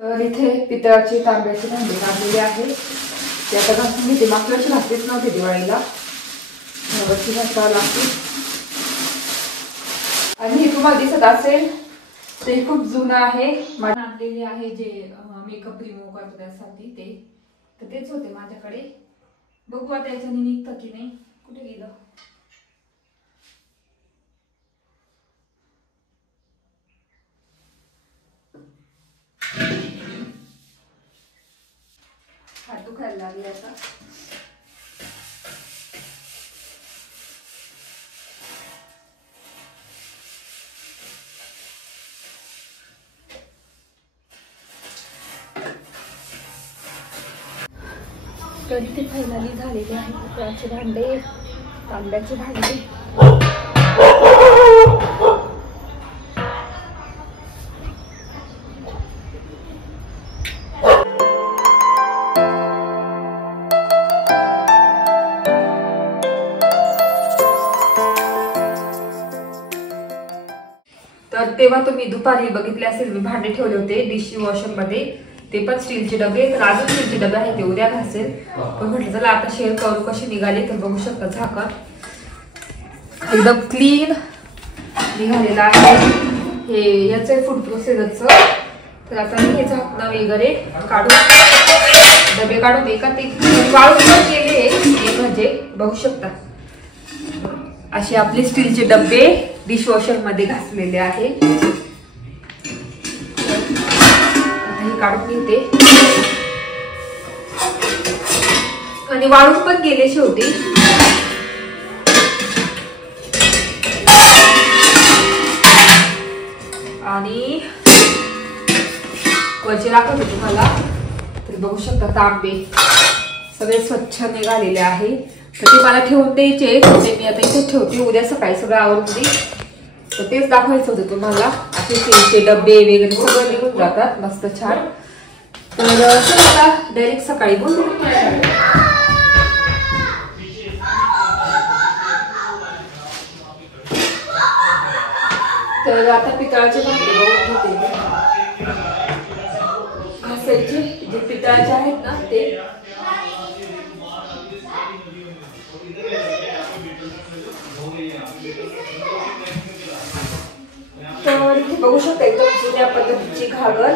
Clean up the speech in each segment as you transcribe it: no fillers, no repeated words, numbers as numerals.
तर इथे पितळाची तांब्याची भांडी काढलेली आहे. ते आता घासून घेते. मागच्या वर्षी घातलीच नव्हती दिवाळीला, यावर्षी घासावं लागते. आणि हे तुम्हाला दिसत असेल ते खूप जुनं आहे. माझ्या आणलेली आहे जे मेकअप रिमूव्ह करतो त्यासाठी. तर तेच होते माझ्याकडे. बघू आता याच्याने निघतं की नाही. कुठे गेलं? हात दुखायला लागले आता. तर इथे फायनली झालेले आहे पितळाचे भांडे, तांब्याचे भांडे. तर तेव्हा तुम्ही दुपारी बघितले असेल मी भांडे ठेवले होते डिश वॉशर मध्ये. ते पण स्टीलचे डबे. तर अजून स्टीलचे डबे आहेत ते उद्या घासेल. पण म्हटलं चला आता शेअर करू कसे निघाले. तर बघू शकता झाकण एकदम क्लीन निघालेलं आहे. हे याचं फूड प्रोसेसरचं. तर आता मी हे झाकणं वगैरे काढून डबे काढून एका ते वाळून केले. एक म्हणजे बघू शकता असे आपले स्टीलचे डबे डिशवॉशर मध्ये घासलेले आहे. हे काढून घेते. आणि वाळून पण गेले शेवटी. आणि वरचे दाखवते तुम्हाला. तर बघू शकता तांबे सगळे स्वच्छ निघालेले आहे. तर ते मला ठेवून द्यायचे. ते मी आता इथे ठेवते. उद्या सकाळी सगळं आवरून देईल. तर तेच दाखवायचं होतं तुम्हाला. असे स्टीलचे डबे वगैरे सगळं निघून जातात मस्त छान. तर आता डायरेक्ट सकाळी बोलू. तर आता पितळाचे भांडे बघून घेते. घासायचे जे पितळाचे आहेत ना ते. तर इथे बघू शकता एकदम जुन्या पद्धतीची घागर.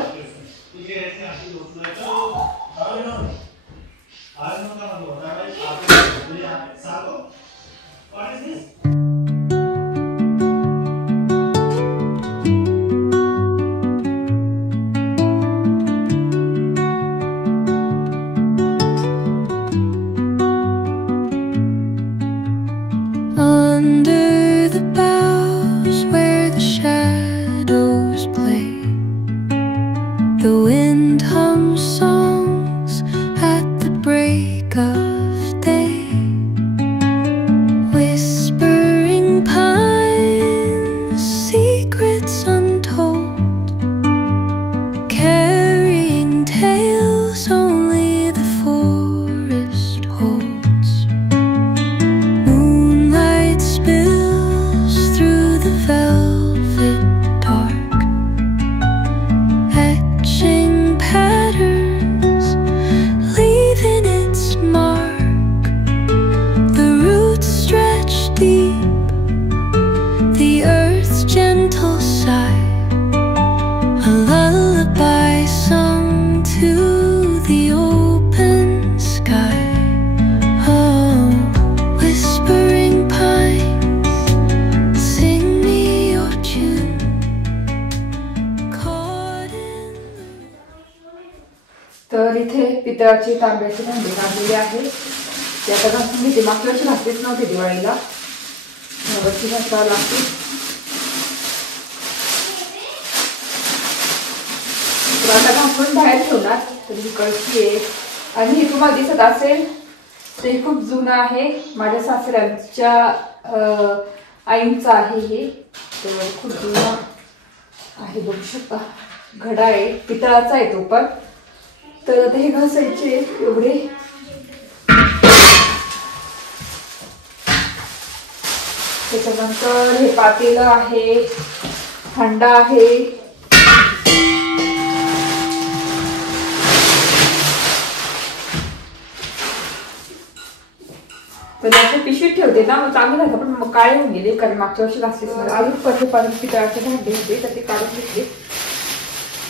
तर इथे पितळाची तांब्याची भांडी काढलेली आहे. ते आता घासून घेते. मागच्या वर्षी घातलीच नव्हती दिवाळीला, यावर्षी घासावं लागते. तर आता घासून बाहेर ठेवणार. तर ही कळशी आहे. आणि हे तुम्हाला दिसत असेल ते खूप जुनं आहे. माझ्या सासऱ्यांच्या आईंचं आहे हे. तर खूप जुनं आहे बघू शकता. घडा आहे पितळाचा आहे तो पण. तर आता हे घासायचे एवढे. त्याच्यानंतर हे पातेलं आहे, हांडा आहे, तर त्याच्या पिशवीत ठेवते ना मग चांगले राहतात, पण मग काळे होऊन गेले कारण मागच्या वर्षी घासलेच नाही. अजून परत पितळाचे भांडे होते तर ते काढून घेतले.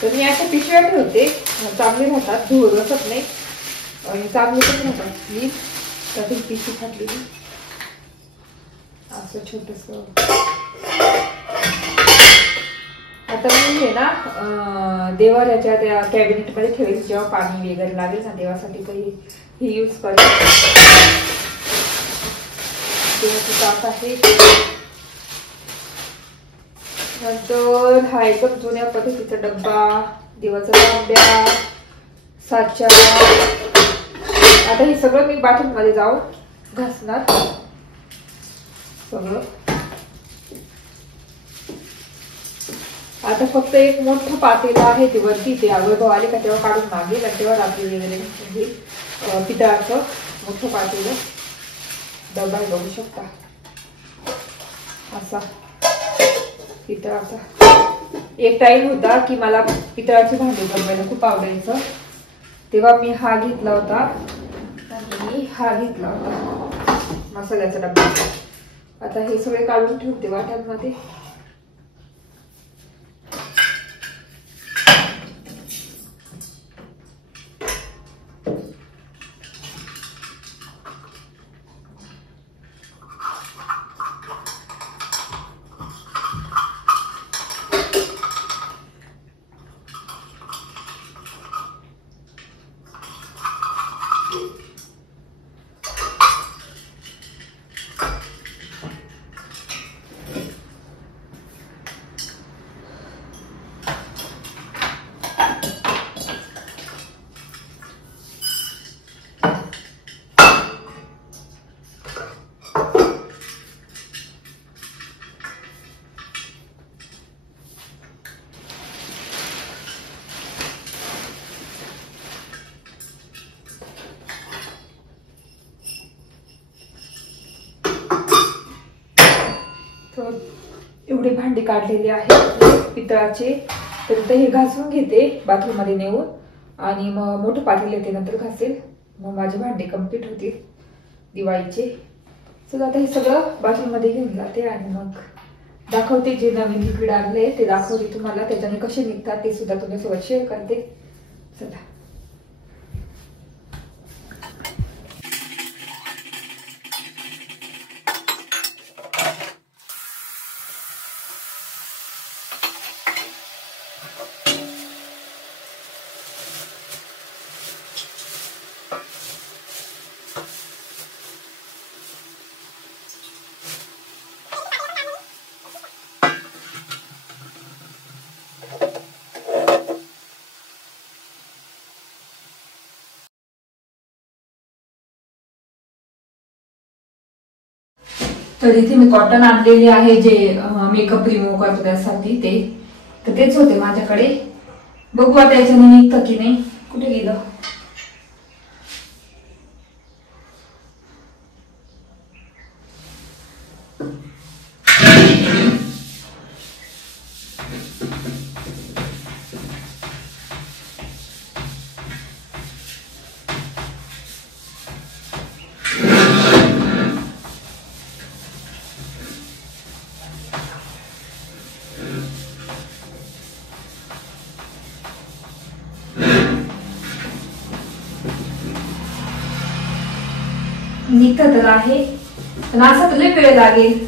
तर मी अशा पिशव्या ठेवते, चांगले राहतात, धूळ बसत नाही आणि चांगले पण राहतात. मी त्यातून पिशवी फाटलेली असं छोटस. आता मी हे ना देवाऱ्याच्या त्या कॅबिनेट मध्ये ठेवेल, जेव्हा पाणी वगैरे लागेल ना देवासाठी काही हे यूज करेल. देवाची ताक आहे. नंतर हा एकदम जुन्या पद्धतीचा डब्बा, देवाचा तांब्या, साचा. आता हे सगळं मी बाथरूम मध्ये जाऊन घासणार सगळं. आता फक्त एक मोठं पातेलं आहे ते वरती, ते वैभव आले का तेव्हा काढून मागेल आणि तेव्हा रात्री वगैरे म्हणजे पितळाचं मोठं पातेलं डबा बघू शकता असा पितळाचा. एक टाइम होता की मला पितळाचे भांडे बनवायला खूप आवडायचं, तेव्हा मी हा घेतला होता आणि हा घेतला होता मसाल्याचा डबा. आता हे सगळे काढून ठेवते वाट्यांमध्ये. एवढे भांडे काढलेले आहेत पितळाचे, तर हे घासून घेते बाथरूम मध्ये नेऊन आणि मग मोठं पातेलं येते नंतर घासेल. मग माझे भांडे कंप्लीट होतील दिवाळीचे. सो आता हे सगळं बाथरूम मध्ये घेऊन जाते आणि मग दाखवते जे नवीन लिक्विड आणले ते दाखवते तुम्हाला, त्याच्याने कसे निघतात ते सुद्धा तुमच्यासोबत शेअर करते. चला. तर इथे मी कॉटन आणलेले आहे जे मेकअप रिमूव्ह करतो त्यासाठी, ते तर तेच होते माझ्याकडे. बघू आता याच्याने निघतं की नाही. कुठे गेलं? निघत तर आहे पण असा तुला वेळ लागेल.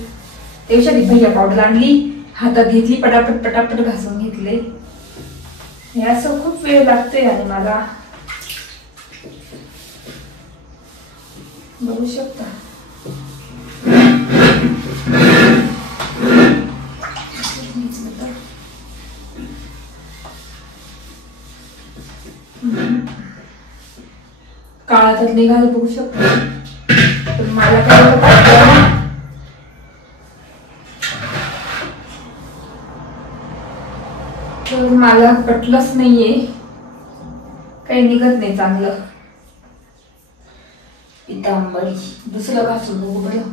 त्यापेक्षा मी भैया पावडर आणली, हातात घेतली, पटापट पटापट घासून घेतले. हे असं खूप वेळ लागतोय आणि मला बघू शकता. काळा तर निघालं बघू शकता. मला काय तर मला पटलंच नाहीये, काही निघत नाही चांगलं. पितांबरी दुसरं घासून बघू बरं.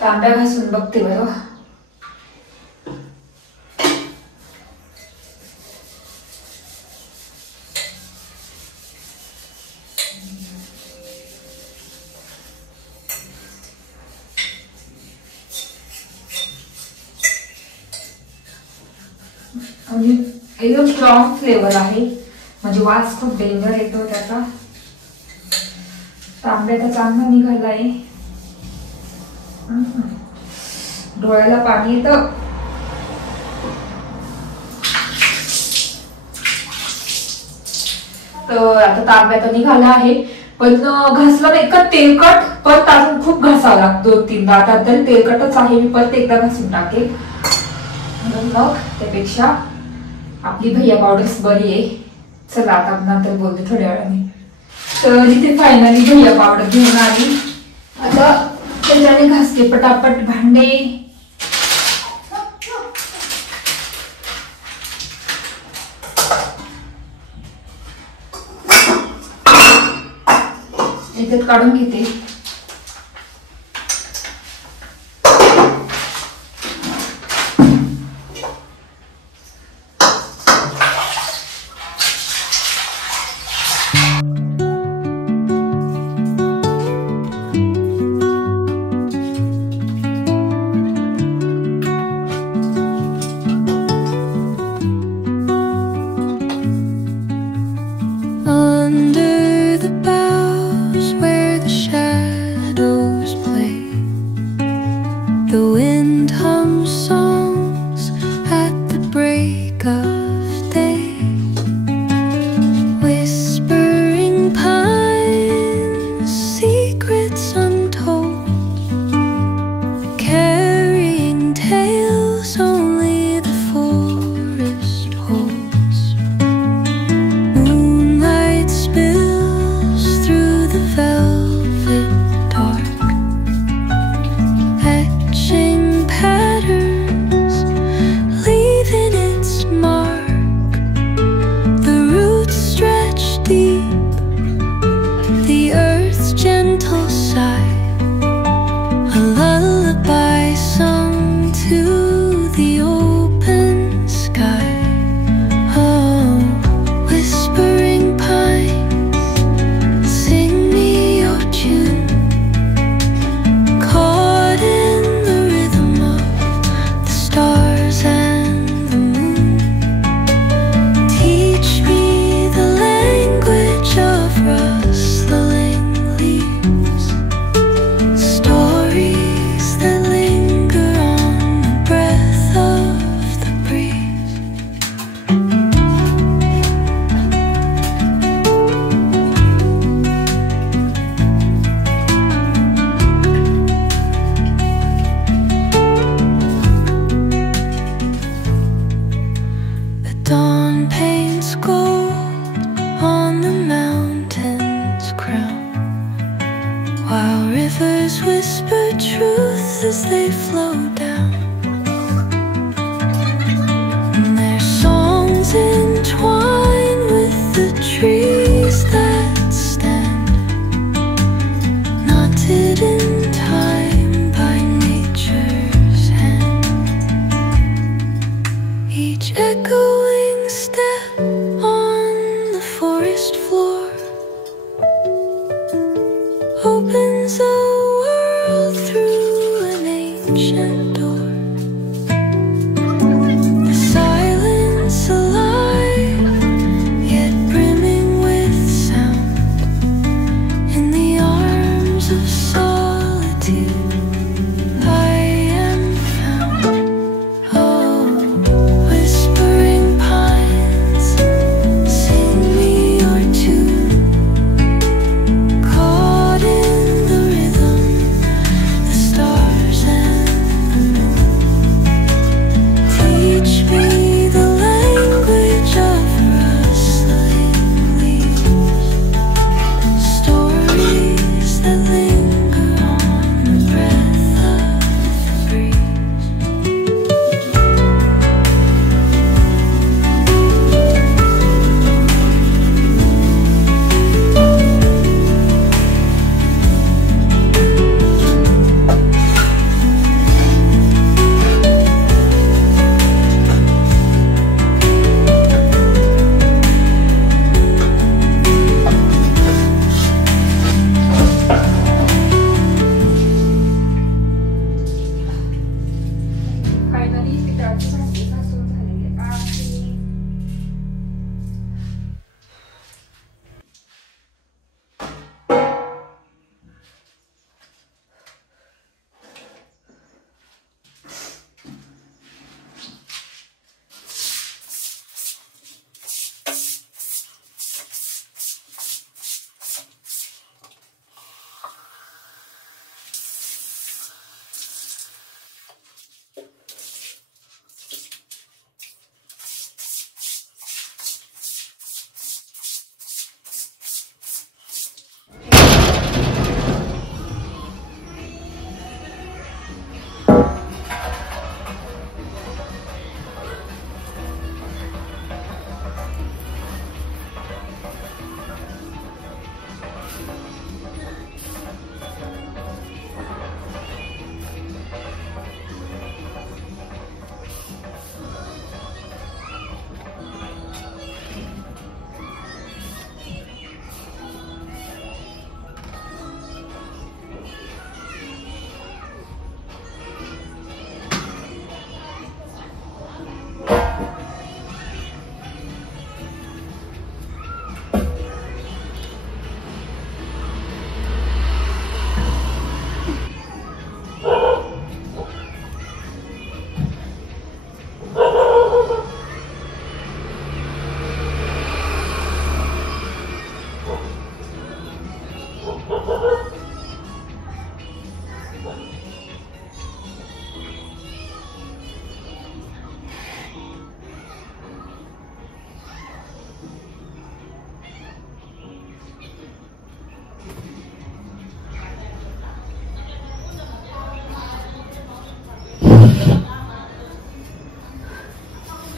तांब्या घासून बघते बरं. आणि एकदम स्ट्रॉंग फ्लेवर आहे, म्हणजे वास खूप डेंजर येतो त्याचा. तांब्याचा चांगला निघालाय, डोळ्याला पाणी येतं. तर आता तांब्याचा निघाला आहे, पण घासला नाही का तेलकट, परत अजून खूप घासावं लागतो 2-3दा. आता तरी तेलकटच आहे, मी परत एकदा घासून टाकेल. मग त्यापेक्षा आपली भैया पावडर बरी आहे. चला आता नंतर बोलते थोड्या वेळाने. तर इथे फायनली भैया पावडर घेऊन आली. आता त्याच्याने घासते पटापट भांडे. याच्यात काढून घेते.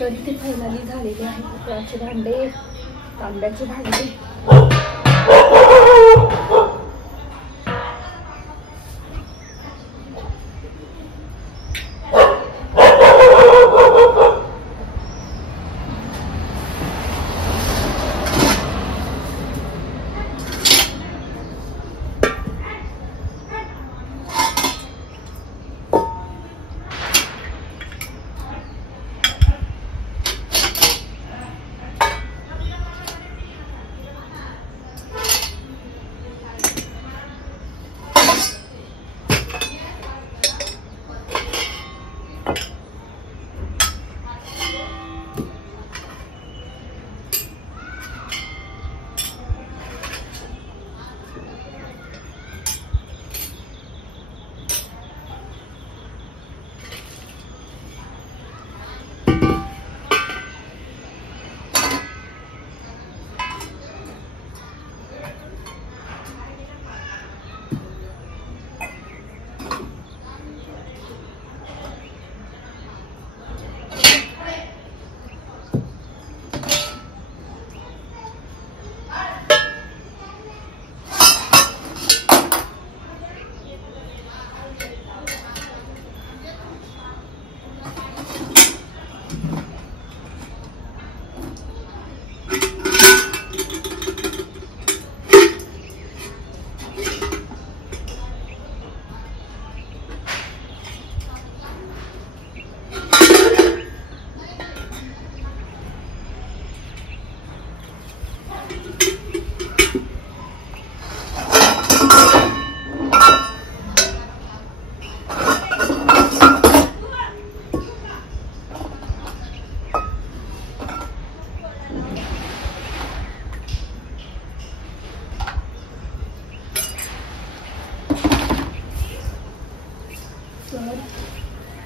तर इथे फायनली झालेले आहेत पितळाचे भांडे, तांब्याचे भांडे.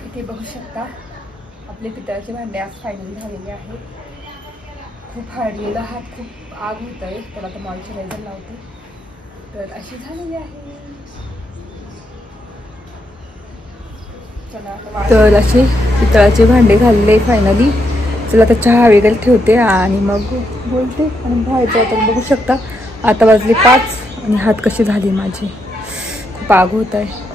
इथे बघू शकता आपले पितळाचे भांडे आज फायनल झालेले आहेत. खूप हाडलेला हात, खूप आग होत आहे. तर आता मॉइश्चरायझर लावते. तर अशी झालेली आहे. तर असे पितळाचे भांडे झालेले फायनली. चला आता चहा वगैरे ठेवते आणि मग बोलते आणि बाहेर तर बघू शकता आता वाजले 5 आणि हात कसे झाले माझे, खूप आग होत आहे.